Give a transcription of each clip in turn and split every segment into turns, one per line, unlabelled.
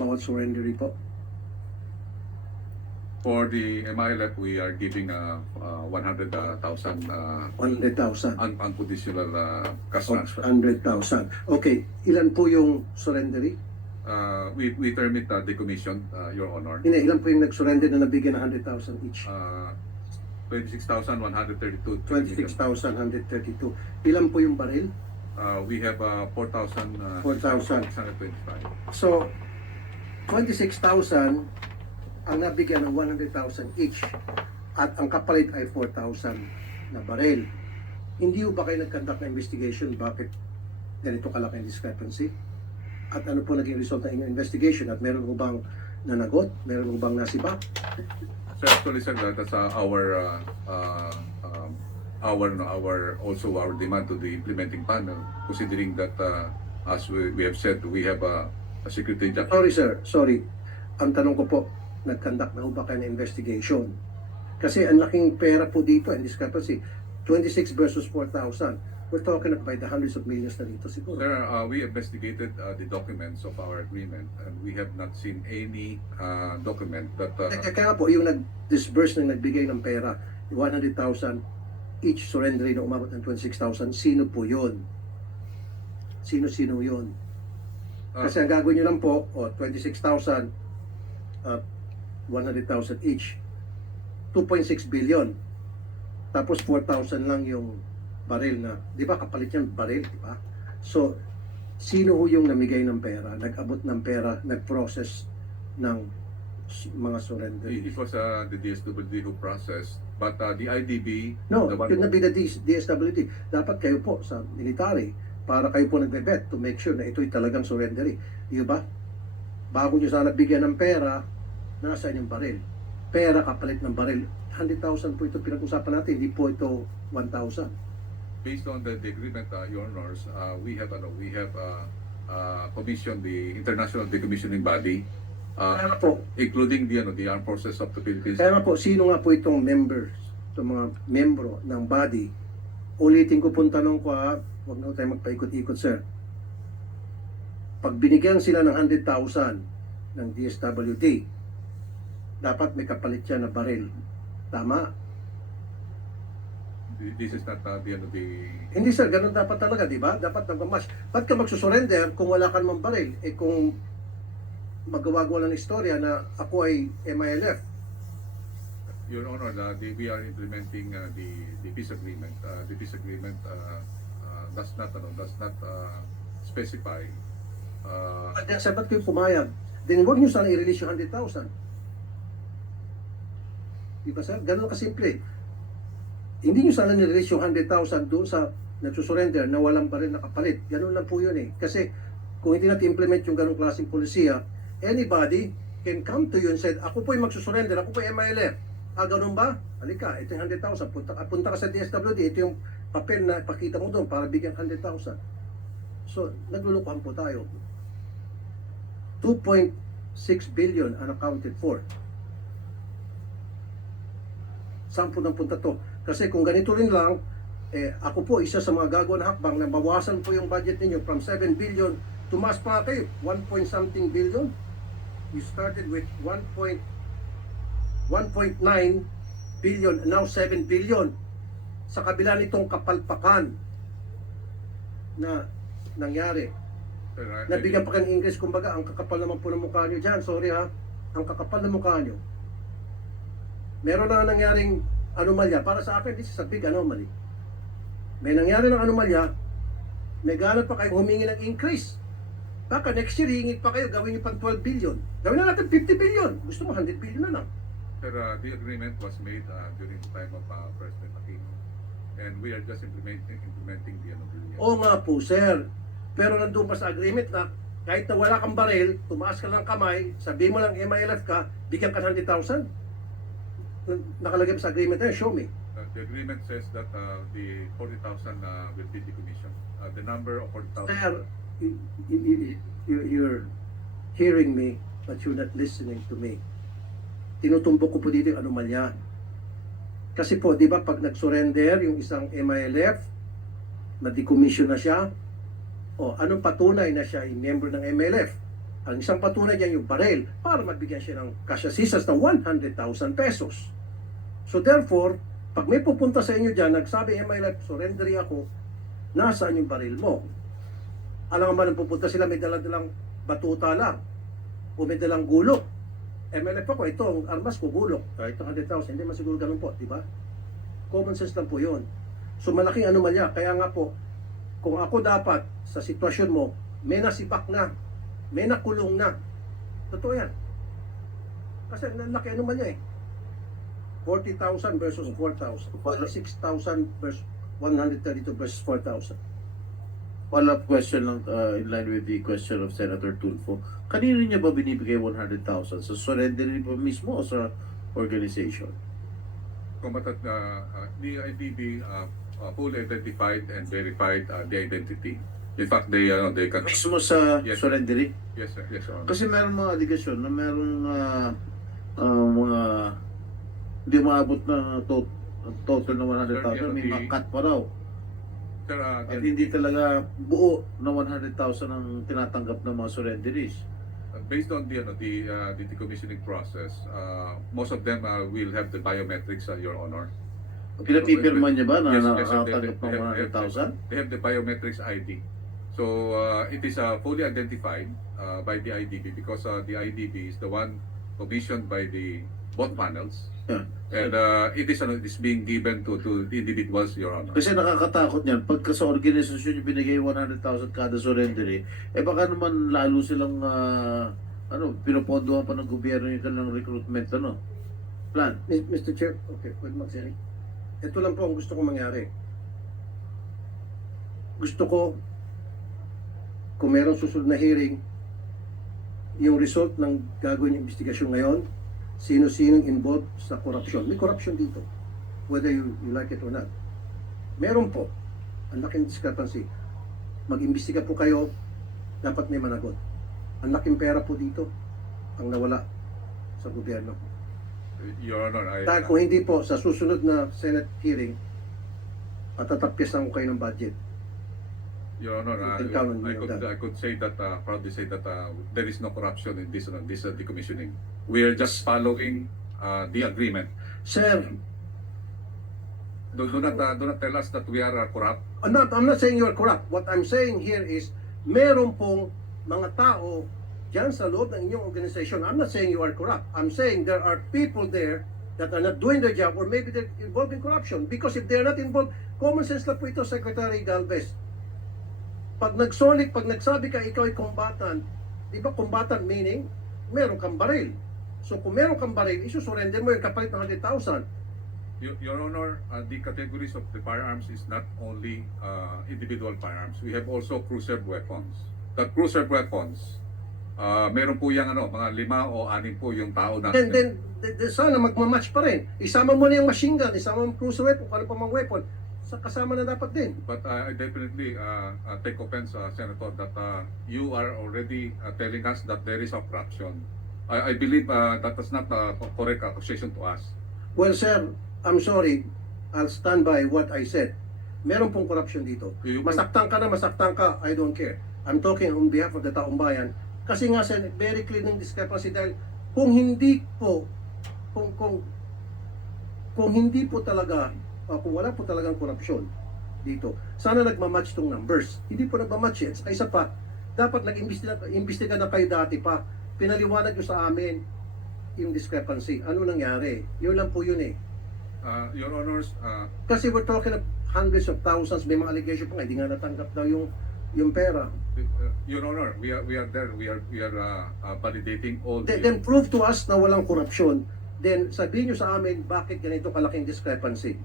bawat surrendery po?
For the MILF, we are giving uh, uh, 100,000 uh,
100,000.
un- unconditional uh, cash transfer.
100,000. Okay, ilan po yung surrendery?
Uh, we, we term it uh, decommission, uh, Your Honor.
Hindi, ilan po yung nag-surrender na nabigyan ng 100,000 each?
Uh, 26,132.
26,132. Ilan po yung baril?
Uh, we have uh, 4,000. Uh,
4,000.
625.
So, 26,000 ang nabigyan ng 100,000 each at ang kapalit ay 4,000 na baril. Hindi ba kayo nag-conduct na investigation bakit ganito kalaki ang discrepancy? At ano po naging result ng investigation? At meron mo bang nanagot? Meron mo bang nasiba?
So actually, sir, that- that's uh, our uh, uh, um, our our also our demand to the implementing panel, considering that uh, as we, we have said, we have a, a security injunction.
Sorry sir, sorry. Ang tanong ko po, nag-conduct na ho ba kayo ng investigation? Kasi ang laking pera po dito, ang discrepancy, 26 versus 4,000. We're talking about the hundreds of millions na dito siguro.
Sir, uh, we investigated uh, the documents of our agreement, and we have not seen any uh, document that. Uh,
Kaya kaya po, yung nag-disburse na nagbigay ng pera, yung 100,000, each surrender na umabot ng 26,000, sino po yun? Sino-sino yun?
Uh,
Kasi ang gagawin nyo lang po, o 26,000, uh, 100,000 each, 2.6 billion. Tapos 4,000 lang yung baril na, di ba kapalit yan baril, di ba? So, sino ho yung namigay ng pera, nag-abot ng pera, nag-process ng mga surrender?
it, it was uh, the DSWD who processed, but uh, the IDB,
No,
the one
yun na be the DS- DSWD. Dapat kayo po sa military para kayo po nagbe-bet to make sure na ito'y talagang surrendery. Di ba? Bago nyo sana bigyan ng pera, nasa yung baril. Pera kapalit ng baril. 100,000 po ito pinag-usapan natin, hindi po ito 1,000.
based on the, the agreement, uh, Your Honors, uh, we have ano, we have uh, uh, commissioned the international decommissioning body, uh,
Kaya po,
including the ano, the armed forces of the Philippines.
kaya po, sino nga po itong members, itong mga membro ng body? Ulitin ko po ang tanong ko ha, huwag na tayo magpaikot-ikot sir. Pag binigyan sila ng 100,000 ng DSWD, dapat may kapalit siya na baril. Tama?
This is not uh, the ano, the
Hindi sir, ganun dapat talaga, di ba? Dapat nagmamash. Ba't ka magsusurrender kung wala ka namang baril? Eh kung magawa-gawa ng istorya na ako ay MILF,
Your Honor, uh, the, we are implementing uh, the the peace agreement. Uh, the peace agreement uh, uh, does not ano, does not uh, specify uh,
At yan, sabat kayo pumayag. Then huwag nyo sana i-release yung 100,000. Di ba sir? Ganun kasimple. Hindi nyo sana ni-release yung 100,000 doon sa nagsusurrender na walang baril na kapalit. Ganun lang po yun eh. Kasi kung hindi natin implement yung ganung klaseng polisiya, anybody can come to you and said, ako po yung magsusurrender, ako po yung MILF. Ah, ganun ba? Halika, ito yung 100,000. Punta, punta ka sa DSWD, ito yung papel na pakita mo doon para bigyan 100,000. So, naglulukuhan po tayo. 2.6 billion unaccounted for. Saan po punta to? Kasi kung ganito rin lang, eh, ako po isa sa mga gagawa ng hakbang na bawasan po yung budget ninyo from 7 billion, tumas pa kayo, 1 point something billion. You started with 1 point 1.9 billion, now 7 billion. Sa kabila nitong kapalpakan na nangyari. Nabigyan pa kayo ng English, kumbaga, ang kakapal naman po ng mukha nyo dyan. Sorry ha, ang kakapal ng mukha nyo. Meron na nangyaring anomalya. Para sa akin, this is a big anomaly. May nangyari ng anomalya, may ganap pa kayo humingi ng increase. Baka next year, hihingi pa kayo, gawin nyo pang 12 billion. Gawin na natin 50 billion. Gusto mo 100 billion na lang.
Sir, uh, the agreement was made uh, during the time of uh, President Aquino. And we are just implementing implementing the ano, the-
Oo nga po, sir. Pero nandun pa sa agreement na kahit na wala kang baril, tumaas ka ng kamay, sabi mo lang MILF ka, bigyan ka ng 100,000. Nakalagay pa sa agreement na yun, show me.
Uh, the agreement says that uh, the 40,000 uh, will be decommissioned. Uh, the number of 40,000.
Sir, you, you, you, you're hearing me, but you're not listening to me. Tinutumbok ko po dito yung anomalya. Kasi po, di ba, pag nag-surrender yung isang MILF, na-decommission na siya, o anong patunay na siya ay member ng MLF? Ang isang patunay diyan yung baril para mabigyan siya ng cash assistance na 100,000 pesos. So therefore, pag may pupunta sa inyo dyan, nagsabi, MILF, surrendery ako, nasaan yung baril mo? Alam naman, pupunta sila, may dalang-dalang batuta lang o may dalang gulok. MLF ako, ito, ang armas ko, gulok. Kahit 100,000, hindi man siguro ganun po, di ba? Common sense lang po yun. So malaking anomalya. Kaya nga po, kung ako dapat sa sitwasyon mo, may nasipak na, may nakulong na. Totoo yan. Kasi nalaki anomalya eh. 40,000 versus 4,000. 46,000 versus 132 versus 4,000.
Follow-up question lang uh, in line with the question of Senator Tulfo. Kanino niya ba binibigay 100,000? Sa surrender pa mismo o sa organization?
Combatant uh, uh, the IDB uh, uh, fully identified and verified uh, the identity. In fact, they uh, they can
Mismo sa
Yes.
surrendery?
yes sir, yes sir.
Kasi meron mga aligasyon na merong uh, uh, mga hindi maabot na to, total na 100,000. May mga cut pa raw.
Sir, uh,
At
the-
hindi talaga buo na 100,000 ang tinatanggap ng mga surrenderies.
Uh, based on the ano, the uh, the decommissioning process, uh, most of them uh, will have the biometrics, uh, Your Honor.
Pinapipirma niya ba na
Yes, yes, sir. They-
nakatanggap ng
they- they-
100,000?
They have the biometrics ID. So uh, it is uh, fully identified uh, by the IDB because uh, the IDB is the one commissioned by the both panels. and uh, it is ano, it is being given to to the individuals, Your Honor.
Kasi nakakatakot niyan, pagka sa organisasyon yung binigay 100,000 kada surrendery, eh baka naman lalo silang, ah, ano, pinopondohan pa ng gobyerno yung kanilang recruitment, ano, plan.
Mi- Mr. Chair, okay, pwede mag-seri. Ito lang po ang gusto kong mangyari. Gusto ko, kung meron susunod na hearing, yung result ng gagawin yung investigasyon ngayon, sino-sinong involved sa corruption. May corruption dito, whether you, you like it or not. Meron po, ang laking discrepancy. Mag-imbestiga po kayo, dapat may managot. Ang laking pera po dito, ang nawala sa gobyerno.
Your Honor, I,
Dahil kung hindi po, sa susunod na Senate hearing, patatapyasan ko kayo ng budget.
Your Honor, I, I could. I could say that uh, proudly say that uh, there is no corruption in this uh, this uh, decommissioning. We are just following uh, the agreement.
Sir,
Do, do not uh, do not tell us that we are uh, corrupt.
I'm not, I'm not saying you're corrupt. What I'm saying here is, meron pong mga tao dyan sa loob ng inyong organization. I'm not saying you are corrupt. I'm saying there are people there that are not doing their job or maybe they're involved in corruption. Because if they're not involved, common sense lang po ito, Secretary Galvez. Pag nagsolik, pag nagsabi ka ikaw ay kumbatan, di ba kumbatan meaning, meron kang baril. So kung meron kang baril, isusurrender mo yung kapalit ng 100,000.
Your, Your Honor, uh, the categories of the firearms is not only uh, individual firearms. We have also cruiser weapons. The cruiser weapons, uh, meron po yung ano, mga lima o anim po yung tao na.
Then, then, then, then sana magmamatch pa rin. Isama mo na yung machine gun, isama mo yung cruiser weapon, kung ano pa mga weapon. Sa kasama na dapat din.
But uh, I definitely uh, uh, take offense, uh, Senator, that uh, you are already uh, telling us that there is a corruption. I, I believe uh, that is not a correct accusation to us.
Well, sir, I'm sorry. I'll stand by what I said. Meron pong corruption dito. Masaktan ka na, masaktan ka, I don't care. I'm talking on behalf of the taong bayan. Kasi nga, sir, very clear ng discrepancy dahil kung hindi po, kung, kung, kung hindi po talaga, uh, kung wala po talagang korupsyon dito, sana nagmamatch tong numbers. Hindi po nagmamatch eh. At isa pa, dapat nag-imbestiga imbestiga na kayo dati pa. Pinaliwanag nyo sa amin yung discrepancy. Ano nangyari? Yun lang po yun eh.
Uh, Your Honors, uh,
Kasi we're talking of hundreds of thousands, may mga allegation pa nga, hindi nga natanggap daw yung yung pera.
uh, Your Honor, we are we are there. We are we are uh, uh, validating all
Then,
the
then prove to us na walang korupsyon. Then sabihin nyo sa amin bakit ganito kalaking discrepancy.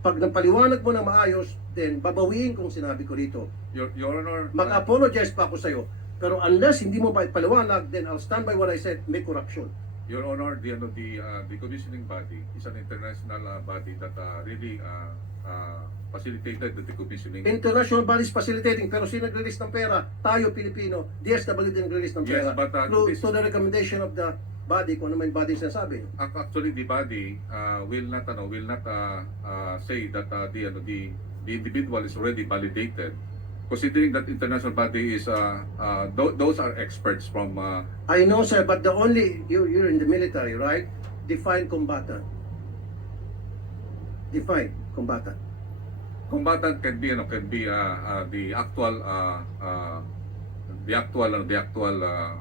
Pag napaliwanag mo na maayos, then babawiin kung sinabi ko dito.
Your, Your Honor, uh,
Mag-apologize pa ako sa'yo. Pero unless hindi mo pa ipaliwanag, then I'll stand by what I said, may corruption.
Your Honor, the ano, the uh, the commissioning body is an international uh, body that uh, really uh, uh, facilitated the decommissioning.
International bodies facilitating, pero sino nag-release ng pera? Tayo, Pilipino. DSW din nag-release ng
Yes,
pera.
but uh,
to,
this,
to the recommendation of the body, kung ano man body sinasabi.
ac- actually the body uh, will not ano, will not uh, uh, say that uh, the ano, the the individual is already validated considering that international body is, uh, uh, tho- those are experts from, uh,
I know, sir, but the only, you, you're in the military, right? Define combatant. Define combatant.
combatant can be, ano, can be, uh, uh, the actual, uh, uh, the actual, ano, the actual, uh,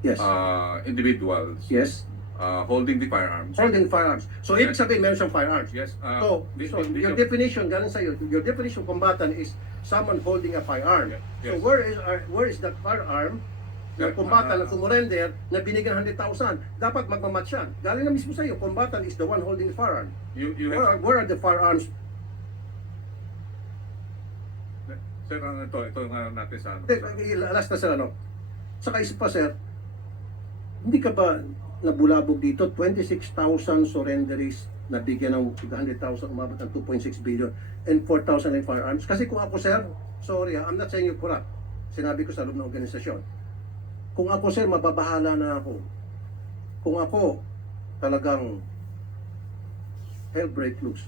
Yes.
uh, individuals,
yes.
Uh, holding the firearms.
Holding firearms. So, ibig sabihin, meron siyang firearms.
Yes, uh,
So,
the-
so
the-
your definition, galing sa'yo, your definition of combatant is someone holding a firearm.
Yes.
So, where is our- where is that firearm
Yeah,
combatant
uh,
na sumurrender na binigyan 100,000? Dapat magmamatch yan. Galing na mismo sa'yo, combatant is the one holding the firearm.
You, you
Where are,
have,
where are the firearms?
sir, ano ito, ito nga natin sa, ano,
last na sir, ano? Saka isa pa, sir, hindi ka ba nabulabog dito? 26,000 surrenderies na bigyan ng 100,000, umabot ng 2.6 billion and 4,000 in firearms. Kasi kung ako, sir, sorry, ah, I'm not saying you're corrupt. Sinabi ko sa loob ng organisasyon. Kung ako, sir, mababahala na ako. Kung ako, talagang hell break loose.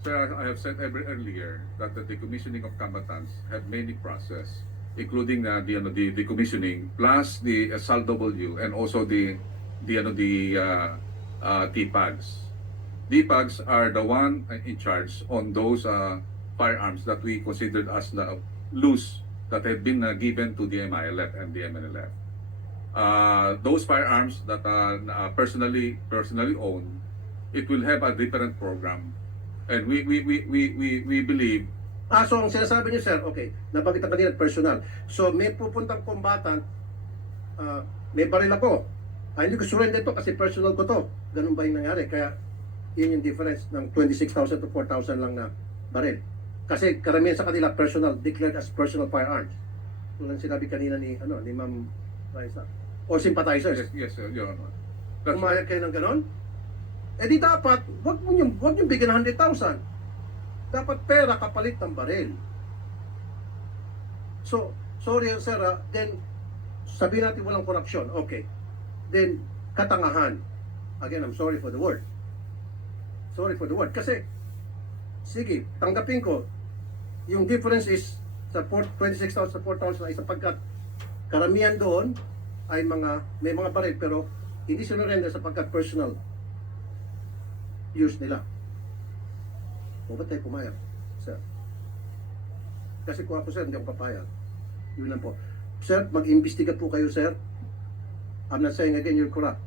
Sir, I have said earlier that the decommissioning of combatants have many process, including uh, the, ano, the decommissioning plus the SLW and also the the ano the uh, uh, TPAGs. DPAGs are the one in charge on those uh, firearms that we considered as the loose that have been uh, given to the MILF and the MNLF. Uh, those firearms that are uh, personally personally owned, it will have a different program And we we we we we, we believe
Ah, so ang sinasabi niyo, sir, okay, nabanggit ang kanina, personal. So, may pupuntang combatant, ah, may baril ako. Ah, hindi ko surrender to kasi personal ko to. Ganun ba yung nangyari? Kaya, yun yung difference ng 26,000 to 4,000 lang na baril. Kasi karamihan sa kanila, personal, declared as personal firearms. Tulad sinabi kanina ni, ano, ni Ma'am Raisa. Or sympathizers.
yes, yes, uh, Your Honor. That's
Pumayag kayo ng ganon? Eh di dapat, wag mo yung, wag yung bigyan ng 100,000. Dapat pera kapalit ng baril. So, sorry sir, ah, then sabihin natin walang korupsyon. Okay. Then, katangahan. Again, I'm sorry for the word. Sorry for the word. Kasi, sige, tanggapin ko, yung difference is sa 4 26,000 sa 4,000 ay sapagkat karamihan doon ay mga, may mga baril pero hindi sinurrender sapagkat personal use nila. O ba't tayo pumayag, sir? Kasi kung ako, sir, hindi ako papayag. Yun lang po. Sir, mag-imbestiga po kayo, sir. I'm not saying again you're corrupt.